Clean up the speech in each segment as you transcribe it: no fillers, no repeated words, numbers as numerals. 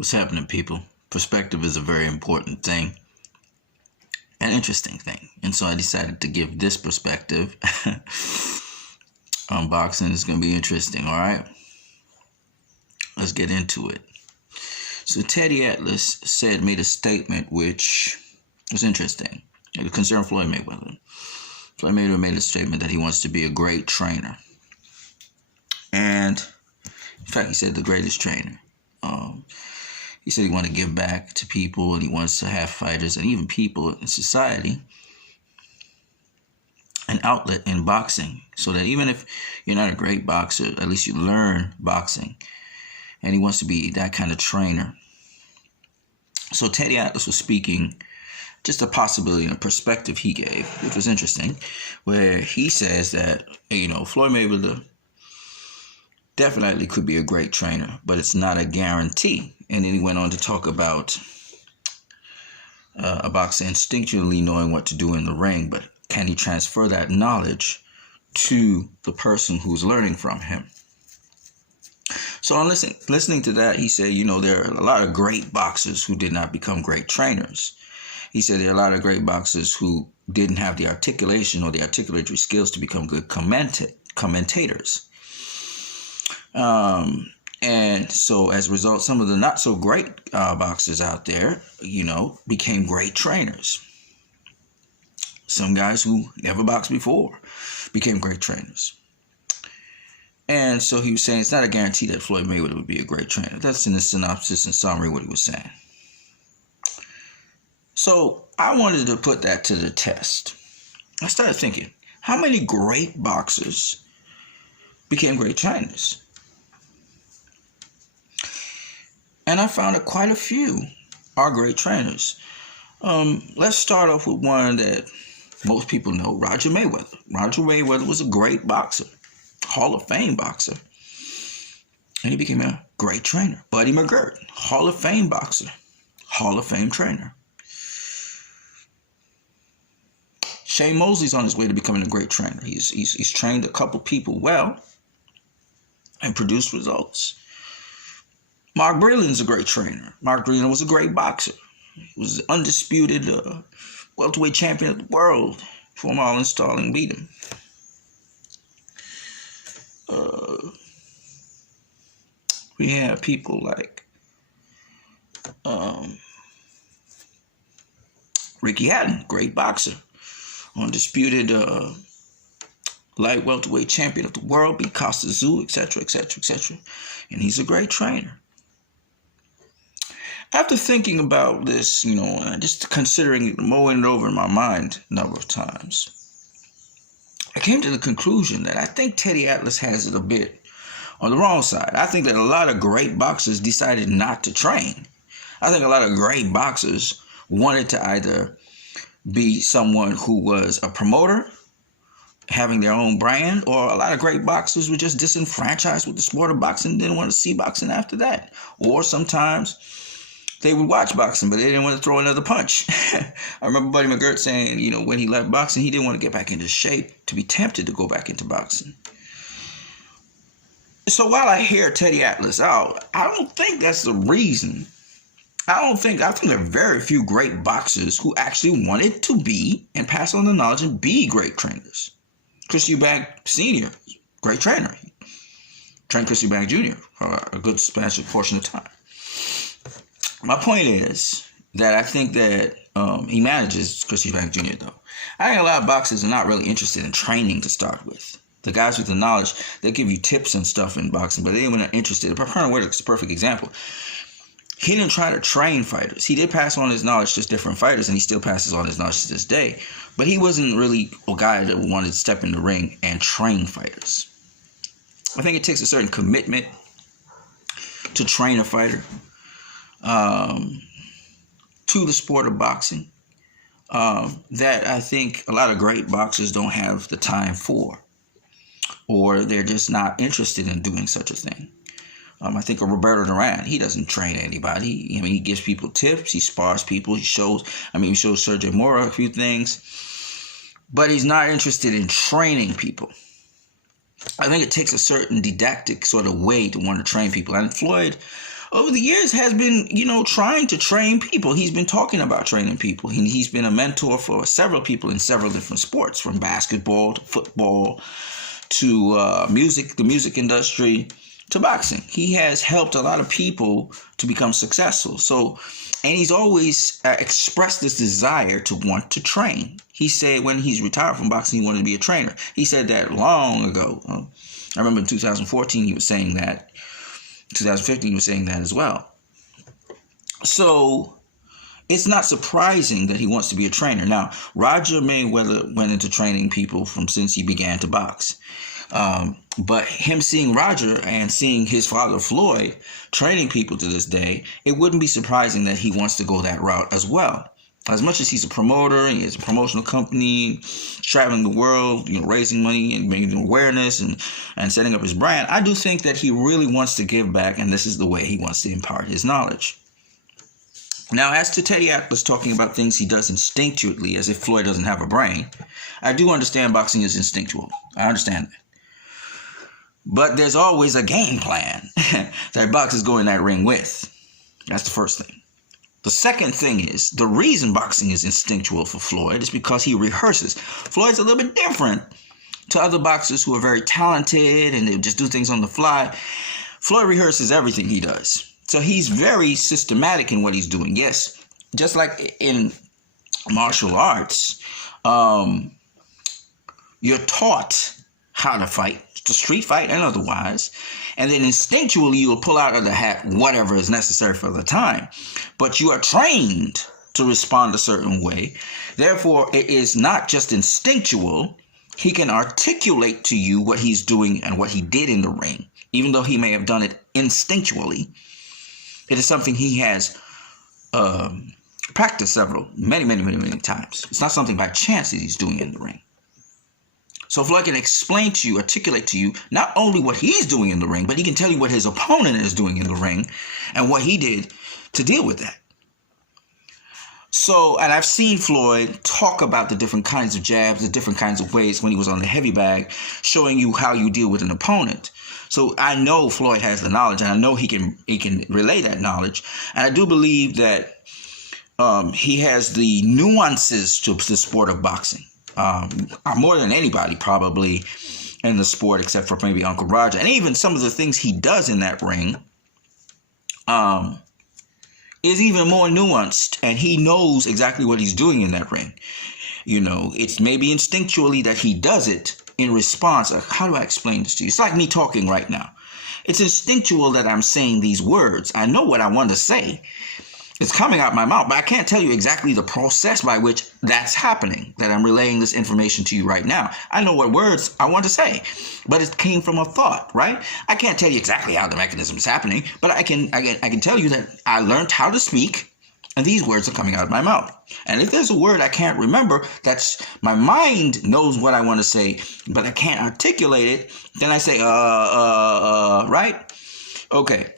What's happening, people? Perspective is a very important thing, an interesting thing. And so I decided to give this perspective on boxing. It's going to be interesting, all right? Let's get into it. So Teddy Atlas made a statement which was interesting. It concerned Floyd Mayweather. Floyd Mayweather made a statement that he wants to be a great trainer. And in fact, he said the greatest trainer. He said he wanted to give back to people, and he wants to have fighters and even people in society an outlet in boxing, so that even if you're not a great boxer, at least you learn boxing. And he wants to be that kind of trainer. So Teddy Atlas was speaking just a possibility and a perspective he gave, which was interesting, where he says that, Floyd Mayweather definitely could be a great trainer, but it's not a guarantee. And then he went on to talk about a boxer instinctively knowing what to do in the ring, but can he transfer that knowledge to the person who's learning from him? So on listening to that, he said, there are a lot of great boxers who did not become great trainers. He said there are a lot of great boxers who didn't have the articulation or the articulatory skills to become good commentators. And so as a result, some of the not so great boxers out there, became great trainers. Some guys who never boxed before became great trainers. And so he was saying it's not a guarantee that Floyd Mayweather would be a great trainer. That's in the synopsis and summary what he was saying. So I wanted to put that to the test. I started thinking, how many great boxers became great trainers? And I found that quite a few are great trainers. Let's start off with one that most people know, Roger Mayweather. Roger Mayweather was a great boxer, Hall of Fame boxer. And he became a great trainer. Buddy McGirt, Hall of Fame boxer, Hall of Fame trainer. Shane Mosley's on his way to becoming a great trainer. He's trained a couple people well and produced results. Mark Breland's a great trainer. Mark Breland was a great boxer. He was the undisputed welterweight champion of the world before Marlon Starling beat him. We have people like Ricky Hatton, great boxer. Undisputed light welterweight champion of the world, beat Costa Zoo, etc., etc., etc. And he's a great trainer. After thinking about this, just considering it, mulling it over in my mind a number of times, I came to the conclusion that I think Teddy Atlas has it a bit on the wrong side. I think that a lot of great boxers decided not to train. I think a lot of great boxers wanted to either be someone who was a promoter, having their own brand, or a lot of great boxers were just disenfranchised with the sport of boxing and didn't want to see boxing after that. Or sometimes they would watch boxing, but they didn't want to throw another punch. I remember Buddy McGirt saying, when he left boxing, he didn't want to get back into shape to be tempted to go back into boxing. So while I hear Teddy Atlas out, I don't think that's the reason. I think there are very few great boxers who actually wanted to be and pass on the knowledge and be great trainers. Chris Eubank Sr., great trainer. He trained Chris Eubank Jr. for a good portion of time. My point is that I think that he manages Chris Eubank Jr. though. I think a lot of boxers are not really interested in training to start with. The guys with the knowledge, they give you tips and stuff in boxing, but they weren't interested. Colonel Whittaker's a perfect example. He didn't try to train fighters. He did pass on his knowledge to different fighters, and he still passes on his knowledge to this day. But he wasn't really a guy that wanted to step in the ring and train fighters. I think it takes a certain commitment to train a fighter to the sport of boxing that I think a lot of great boxers don't have the time for, or they're just not interested in doing such a thing. I think of Roberto Duran. He doesn't train anybody. He gives people tips. He spars people. He shows Sergio Mora a few things. But he's not interested in training people. I think it takes a certain didactic sort of way to want to train people. And Floyd over the years has been, trying to train people. He's been talking about training people. He's been a mentor for several people in several different sports, from basketball to football to music, the music industry, to boxing. He has helped a lot of people to become successful. And he's always expressed this desire to want to train. He said when he's retired from boxing, he wanted to be a trainer. He said that long ago. I remember in 2014 he was saying that. 2015 he was saying that as well. So it's not surprising that he wants to be a trainer. Now, Roger Mayweather went into training people since he began to box. But him seeing Roger and seeing his father Floyd training people to this day, it wouldn't be surprising that he wants to go that route as well. As much as he's a promoter, he has a promotional company, traveling the world, raising money and making awareness and setting up his brand, I do think that he really wants to give back, and this is the way he wants to impart his knowledge. Now, as to Teddy Atlas talking about things he does instinctually, as if Floyd doesn't have a brain, I do understand boxing is instinctual. I understand that. But there's always a game plan that boxers go in that ring with. That's the first thing. The second thing is, the reason boxing is instinctual for Floyd is because he rehearses. Floyd's a little bit different to other boxers who are very talented and they just do things on the fly. Floyd rehearses everything he does. So he's very systematic in what he's doing. Yes, just like in martial arts, you're taught how to fight, to street fight and otherwise, and then instinctually you will pull out of the hat whatever is necessary for the time. But you are trained to respond a certain way. Therefore, it is not just instinctual. He can articulate to you what he's doing and what he did in the ring, even though he may have done it instinctually. It is something he has practiced many times. It's not something by chance that he's doing in the ring. So Floyd can explain to you, articulate to you, not only what he's doing in the ring, but he can tell you what his opponent is doing in the ring and what he did to deal with that. So, and I've seen Floyd talk about the different kinds of jabs, the different kinds of ways when he was on the heavy bag, showing you how you deal with an opponent. So I know Floyd has the knowledge, and I know he can relay that knowledge. And I do believe that he has the nuances to the sport of boxing. More than anybody probably in the sport, except for maybe Uncle Roger. And even some of the things he does in that ring is even more nuanced, and he knows exactly what he's doing in that ring. It's maybe instinctually that he does it in response. How do I explain this to you? It's like me talking right now. It's instinctual that I'm saying these words. I know what I want to say. It's coming out my mouth, but I can't tell you exactly the process by which that's happening, that I'm relaying this information to you right now. I know what words I want to say, but it came from a thought, right? I can't tell you exactly how the mechanism is happening, but I can tell you that I learned how to speak, and these words are coming out of my mouth. And if there's a word I can't remember, that's my mind knows what I want to say, but I can't articulate it, then I say, right? Okay.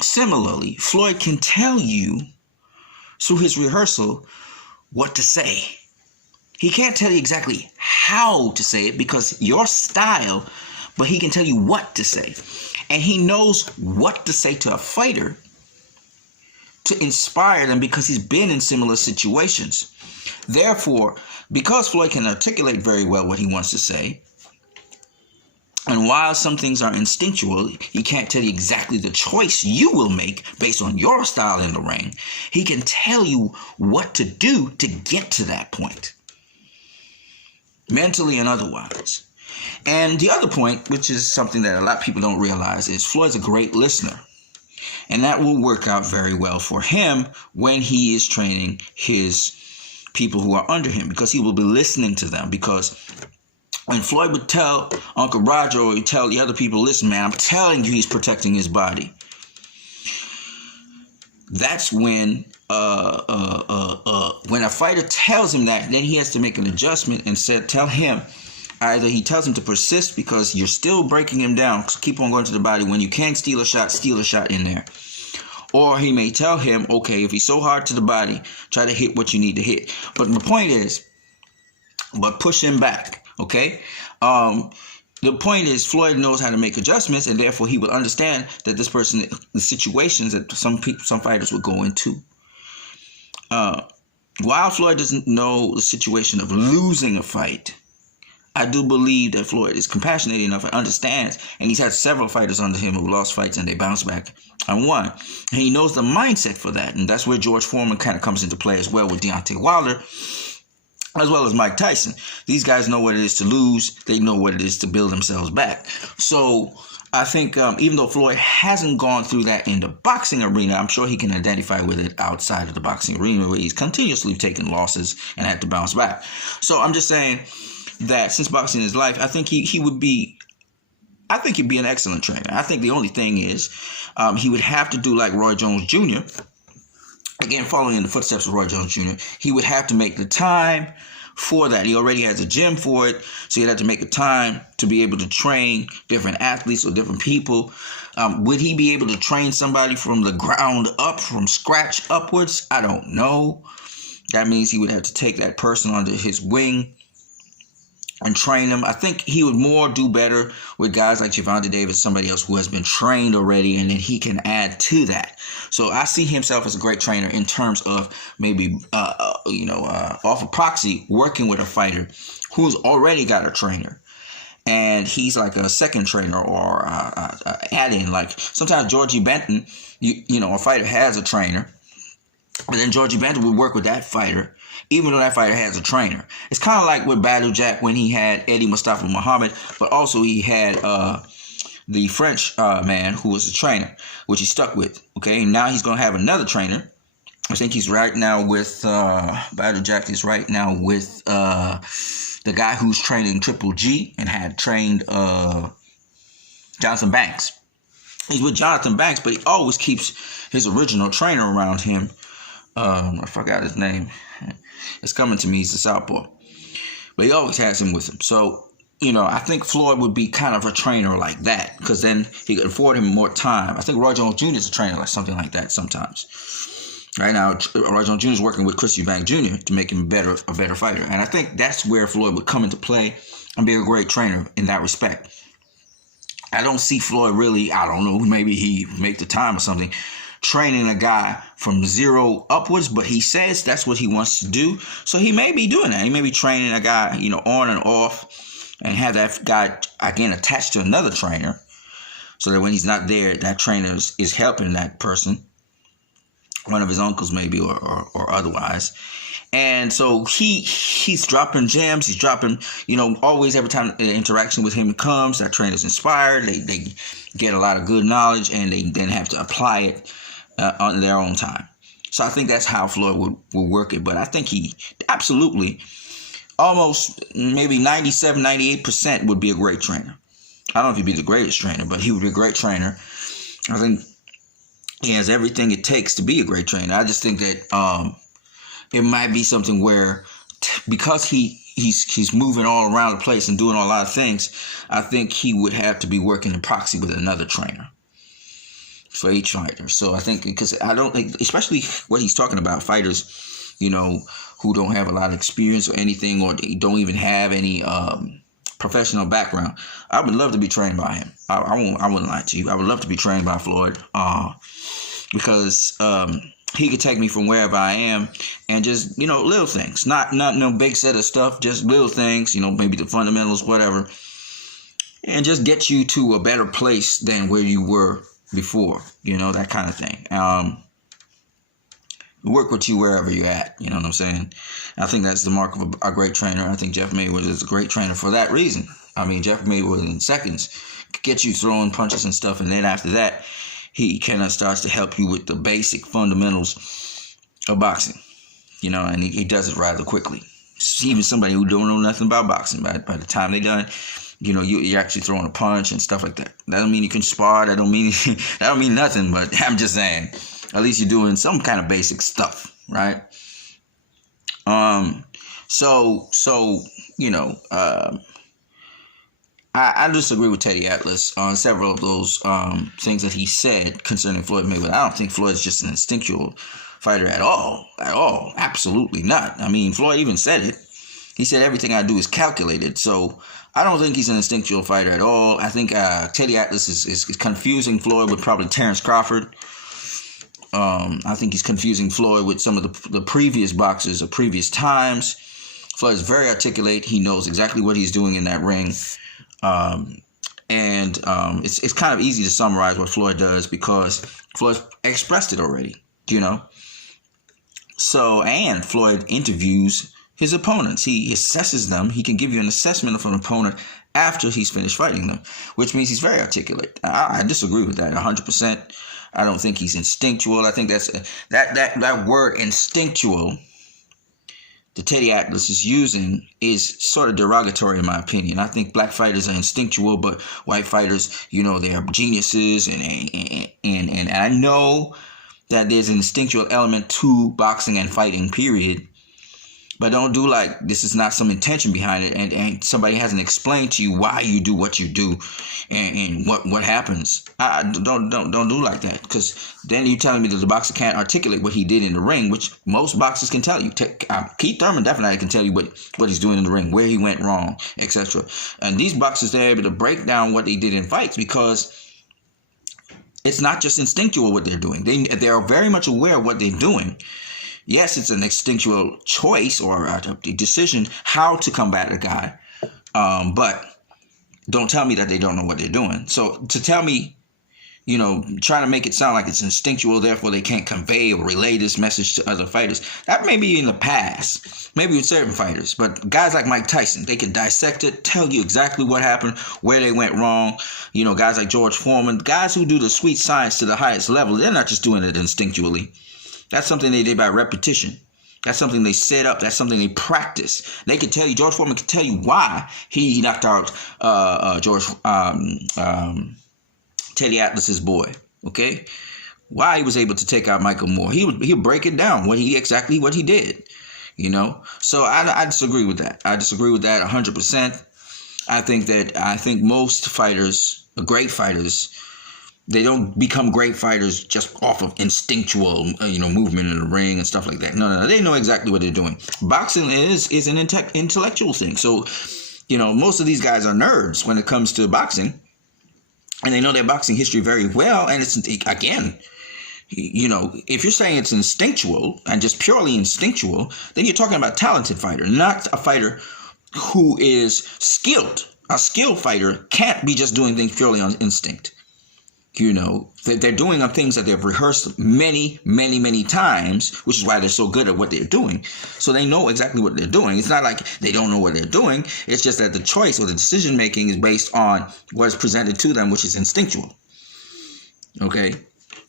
Similarly, Floyd can tell you through his rehearsal what to say. He can't tell you exactly how to say it because your style, but he can tell you what to say. And he knows what to say to a fighter to inspire them because he's been in similar situations. Therefore, because Floyd can articulate very well what he wants to say, and while some things are instinctual, he can't tell you exactly the choice you will make based on your style in the ring. He can tell you what to do to get to that point, mentally and otherwise. And the other point, which is something that a lot of people don't realize, is Floyd's a great listener. And that will work out very well for him when he is training his people who are under him, because he will be listening to them. Because when Floyd would tell Uncle Roger or he'd tell the other people, listen, man, I'm telling you he's protecting his body. That's when a fighter tells him that, then he has to make an adjustment and tell him, either he tells him to persist because you're still breaking him down, keep on going to the body. When you can steal a shot in there. Or he may tell him, okay, if he's so hard to the body, try to hit what you need to hit. But the point is, but push him back. Okay, the point is Floyd knows how to make adjustments, and therefore he would understand that this person, the situations that some fighters would go into. While Floyd doesn't know the situation of losing a fight, I do believe that Floyd is compassionate enough and understands, and he's had several fighters under him who lost fights and they bounced back and won. And he knows the mindset for that, and that's where George Foreman kind of comes into play as well with Deontay Wilder, as well as Mike Tyson. These guys know what it is to lose. They know what it is to build themselves back. So I think even though Floyd hasn't gone through that in the boxing arena, I'm sure he can identify with it outside of the boxing arena where he's continuously taken losses and had to bounce back. So I'm just saying that since boxing is life, I think he'd be an excellent trainer. I think the only thing is he would have to do like Roy Jones Jr., again, following in the footsteps of Roy Jones Jr., he would have to make the time for that. He already has a gym for it, so he'd have to make the time to be able to train different athletes or different people. Would he be able to train somebody from the ground up, from scratch upwards? I don't know. That means he would have to take that person under his wing and train them. I think he would more do better with guys like Gervonta Davis, somebody else who has been trained already, and then he can add to that. So I see himself as a great trainer in terms of maybe, off of proxy, working with a fighter who's already got a trainer. And he's like a second trainer or add-in. Like sometimes Georgie Benton, a fighter has a trainer, but then Georgie Benton would work with that fighter, even though that fighter has a trainer. It's kind of like with Badou Jack when he had Eddie Mustafa Muhammad, but also he had the French man who was a trainer, which he stuck with. Okay, now he's going to have another trainer. I think he's right now with Badou Jack is right now with the guy who's training Triple G and had trained Jonathan Banks. He's with Jonathan Banks, but he always keeps his original trainer around him. I forgot his name. It's coming to me. He's the southpaw. But he always has him with him. So, I think Floyd would be kind of a trainer like that because then he could afford him more time. I think Roy Jones Jr. is a trainer like something like that sometimes. Right now, Roy Jones Jr. is working with Chris Eubank Jr. to make him a better fighter. And I think that's where Floyd would come into play and be a great trainer in that respect. I don't see Floyd really, I don't know, maybe he make the time or something, training a guy from zero upwards, but he says that's what he wants to do. So he may be doing that. He may be training a guy, on and off, and have that guy, again, attached to another trainer so that when he's not there, that trainer is helping that person, one of his uncles maybe or otherwise. And so he's dropping gems. He's dropping, always every time the interaction with him comes, that trainer's inspired. They get a lot of good knowledge, and they then have to apply it on their own time. So I think that's how Floyd would work it. But I think he absolutely, almost maybe 97, 98% would be a great trainer. I don't know if he'd be the greatest trainer, but he would be a great trainer. I think he has everything it takes to be a great trainer. I just think that it might be something where because he's moving all around the place and doing a lot of things, I think he would have to be working in proxy with another trainer for each fighter. So I think, because I don't think, especially what he's talking about, fighters, who don't have a lot of experience or anything, or they don't even have any professional background. I would love to be trained by him. I wouldn't lie to you. I would love to be trained by Floyd because he could take me from wherever I am and just, little things, not no big set of stuff, just little things, maybe the fundamentals, whatever, and just get you to a better place than where you were before, that kind of thing. Work with you wherever you're at, you know what I'm saying? I think that's the mark of a great trainer. I think Jeff Mayweather is a great trainer for that reason. I mean, Jeff Mayweather in seconds could get you throwing punches and stuff, and then after that, he kind of starts to help you with the basic fundamentals of boxing, and he does it rather quickly. Even somebody who don't know nothing about boxing, by the time they're done, you're actually throwing a punch and stuff like that. That don't mean you can spar. That don't mean nothing. But I'm just saying, at least you're doing some kind of basic stuff, right? I disagree with Teddy Atlas on several of those things that he said concerning Floyd Mayweather. I don't think Floyd's just an instinctual fighter at all. Absolutely not. I mean, Floyd even said it. He said everything I do is calculated. So I don't think he's an instinctual fighter at all. I think Teddy Atlas is confusing Floyd with probably Terrence Crawford. I think he's confusing Floyd with some of the previous boxers of previous times. Floyd is very articulate. He knows exactly what he's doing in that ring. It's kind of easy to summarize what Floyd does because Floyd expressed it already, you know. So, and Floyd interviews his opponents. He assesses them. He can give you an assessment of an opponent after he's finished fighting them, which means he's very articulate. I disagree with that 100%. I don't think he's instinctual. I think that's that word instinctual that Teddy Atlas is using is sort of derogatory in my opinion. I think black fighters are instinctual, but white fighters, you know, they're geniuses, and I know that there's an instinctual element to boxing and fighting, period. But don't do like this is not some intention behind it, and somebody hasn't explained to you why you do what you do, and what happens. Don't do like that, because then you're telling me that the boxer can't articulate what he did in the ring, which most boxers can tell you. Keith Thurman definitely can tell you what he's doing in the ring, where he went wrong, etc. And these boxers, they're able to break down what they did in fights because it's not just instinctual what they're doing. They are very much aware of what they're doing. Yes, it's an instinctual choice or a decision how to combat a guy, but don't tell me that they don't know what they're doing. So to tell me, you know, trying to make it sound like it's instinctual, therefore they can't convey or relay this message to other fighters, that may be in the past, maybe with certain fighters, but guys like Mike Tyson, they can dissect it, tell you exactly what happened, where they went wrong. You know, guys like George Foreman, guys who do the sweet science to the highest level, they're not just doing it instinctually. That's something they did by repetition. That's something they set up. That's something they practice. They could tell you, George Foreman could tell you why he knocked out Teddy Atlas's boy. Okay, why he was able to take out Michael Moore. He'll break it down what he did. You know, so I disagree with that. I disagree with that 100%. I think most fighters, great fighters, they don't become great fighters just off of instinctual, movement in the ring and stuff like that. No, they know exactly what they're doing. Boxing is an intellectual thing. So, most of these guys are nerds when it comes to boxing, and they know their boxing history very well. And it's, again, if you're saying it's instinctual and just purely instinctual, then you're talking about a talented fighter, not a fighter who is skilled. A skilled fighter can't be just doing things purely on instinct. They're doing things that they've rehearsed many, many, many times, which is why they're so good at what they're doing. So they know exactly what they're doing. It's not like they don't know what they're doing. It's just that the choice or the decision making is based on what is presented to them, which is instinctual. Okay?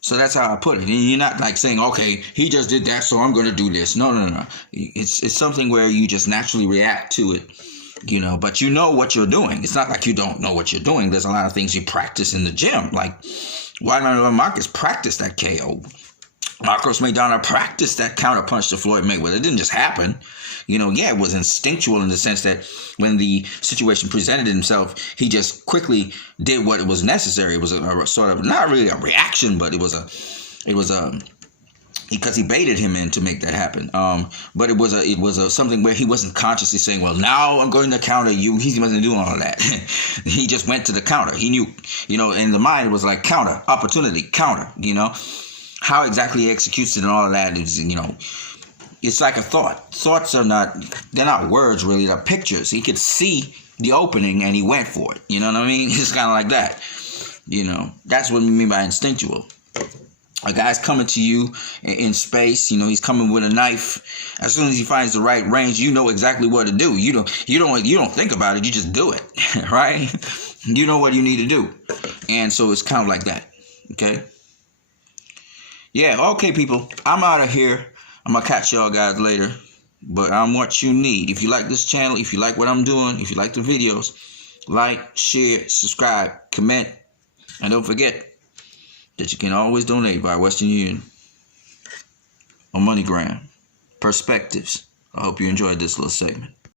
So that's how I put it. And you're not like saying, okay, he just did that, so I'm going to do this. No. It's something where you just naturally react to it. But you know what you're doing. It's not like you don't know what you're doing. There's a lot of things you practice in the gym. Like, why not Marcus practice that KO? Marcos Maidana practiced that counter punch to Floyd Mayweather. It didn't just happen. It was instinctual in the sense that when the situation presented himself, he just quickly did what was necessary. It was a sort of, not really a reaction, but it was because he baited him in to make that happen. But it was something where he wasn't consciously saying, well, now I'm going to counter you. He wasn't doing all of that. He just went to the counter. He knew, in the mind, it was like counter, opportunity, counter, How exactly he executes it and all of that is, it's like a thought. Thoughts they're not words really, they're pictures. He could see the opening and he went for it. You know what I mean? It's kind of like that. That's what we mean by instinctual. A guy's coming to you in space, he's coming with a knife. As soon as he finds the right range, you know exactly what to do. You don't think about it, you just do it, right? You know what you need to do. And so it's kind of like that, okay? Yeah, okay, people. I'm out of here. I'm going to catch y'all guys later. But I'm what you need. If you like this channel, if you like what I'm doing, if you like the videos, like, share, subscribe, comment, and don't forget that you can always donate via Western Union or MoneyGram. Perspectives. I hope you enjoyed this little segment.